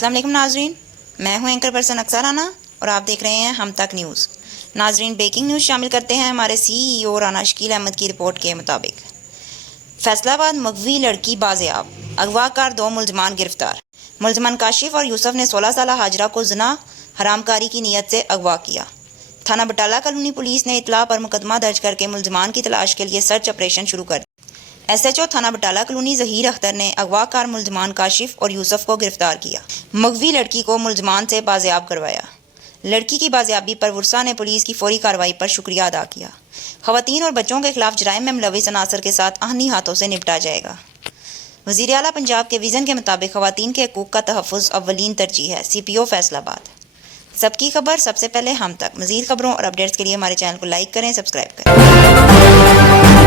السلام علیکم ناظرین، میں ہوں اینکر پرسن اکثر رانا اور آپ دیکھ رہے ہیں ہم تک نیوز۔ ناظرین، بریکنگ نیوز شامل کرتے ہیں ہمارے CEO رانا شکیل احمد کی رپورٹ کے مطابق۔ فیصل آباد مغوی لڑکی بازیاب، اغوا کار 2 ملزمان گرفتار۔ ملزمان کاشف اور یوسف نے 16 سالہ ہاجرہ کو زنا حرام کاری کی نیت سے اغوا کیا۔ تھانہ بٹالہ کالونی پولیس نے اطلاع پر مقدمہ درج کر کے ملزمان کی تلاش کے لیے سرچ آپریشن شروع کر دیا۔ SHO تھانہ بٹالہ کالونی ظہیر اختر نے اغوا کار ملزمان کاشف اور یوسف کو گرفتار کیا۔ مغوی لڑکی کو ملزمان سے بازیاب کروایا۔ لڑکی کی بازیابی پر ورثاء نے پولیس کی فوری کارروائی پر شکریہ ادا کیا۔ خواتین اور بچوں کے خلاف جرائم میں ملوث عناصر کے ساتھ آہنی ہاتھوں سے نپٹا جائے گا۔ وزیر اعلیٰ پنجاب کے ویژن کے مطابق خواتین کے حقوق کا تحفظ اولین ترجیح ہے۔ CPO فیصل آباد۔ سب کی خبر سب سے پہلے ہم تک۔ مزید خبروں اور اپڈیٹس کے لیے ہمارے چینل کو لائک کریں، سبسکرائب کریں۔